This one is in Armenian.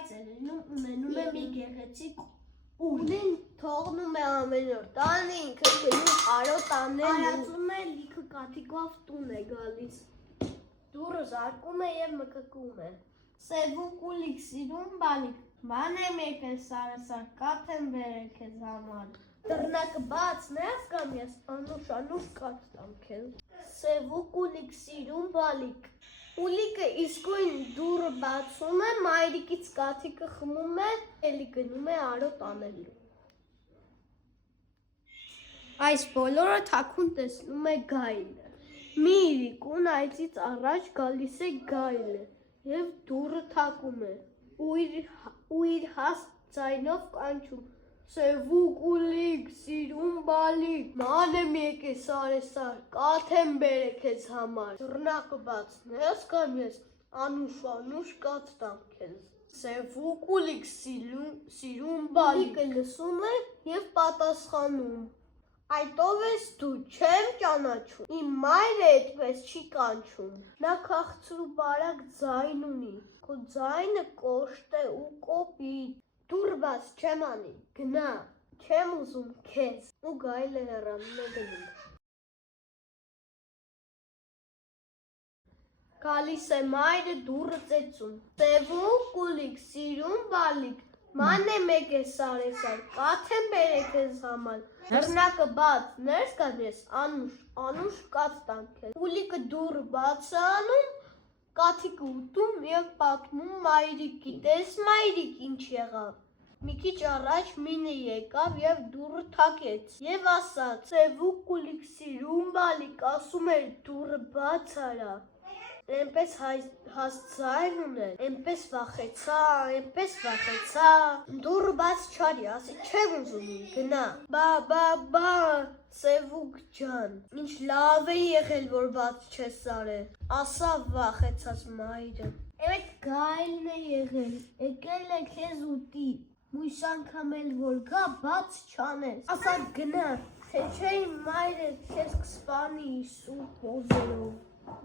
բայց ունենում է մի գեղեցիկ Ունին թողնում է ամեն օր տանը ինքը գնում արոտ անել Արածում է լիքը կաթիկով տուն է գալիս Դուրը զարկում է և մկկում է Սևուկ ուլիկ սիրում բալիկ Ման եմ եկել սարասար կաթ եմ բերել քեզ համար Դռնակը բաց ներս կամ ես անուշ կաթ տամ քեզ Սևուկ ուլիկ սիրում բալիկ Ուլիկը իսկույն դուռը բացում է, մայրիկից կաթիկը խմում է, էլի գնում է արոտ անելու Այս բոլորը թաքուն տեսնում է գայլը Մի իրիկուն այծից առաջ գալիս է գայլը և դուռը թակում է ու իր հաստ ձայնով կանչում Սևուկ ուլիկ, սիրում բալիկ, ման եմ եկել սարեսար, կաթ եմ բերել քեզ համար Դռնակը բաց ներս կամ ես անուշ կաթ տամ քեզ Սևուկ ուլիկ սիրում բալիկը լսում է և պատասխանում Այդ ով ես դու, չեմ ճանաչում, իմ մայրը այդպես չի կանչում Նա քաղցր ու բարակ ձայն ունի, քո ձայնը կոշտ է ու կոպիտ Դուռ բաց չեմ անի, գնա, չեմ ուզում քեզ ու գայլը հեռանում է գնում Գալիս է մայրը դուռը ծեծում Սևուկ ուլիկ, սիրում բալիկ, ման եմ եկել սարեսար, կաթ եմ բերել քեզ համար Դռնակը բաց, ներս գամ ես անուշ կաթ տամ քեզ Ուլիկը դուռը բաց է անում, կաթիկը ուտում և պատմում մայրիկին Տես մայրիկ ինչ եղավ Մի քիչ առաջ մինը եկավ և դուռը թակեց և ասաց Սևուկ ուլիկ սիրում բալիկ ասում էր դուռը բաց արա Էնպես հաստ ձայն ուներ, էնպես վախեցա Դուռը բաց չարի, ասի չեմ ուզում գնա Բա, Սևուկ ջան, ինչ լավ է եղել, որ բաց չես արել Ասա վախեցած մայրը Էդ գայլն է եղել, եկել է քեզ ուտի Մույս անգամ էլ որ գա բաց չանես Ասա գնա, թե չէ իմ մայրը քեզ կսպանի իր սուրբ հոզերով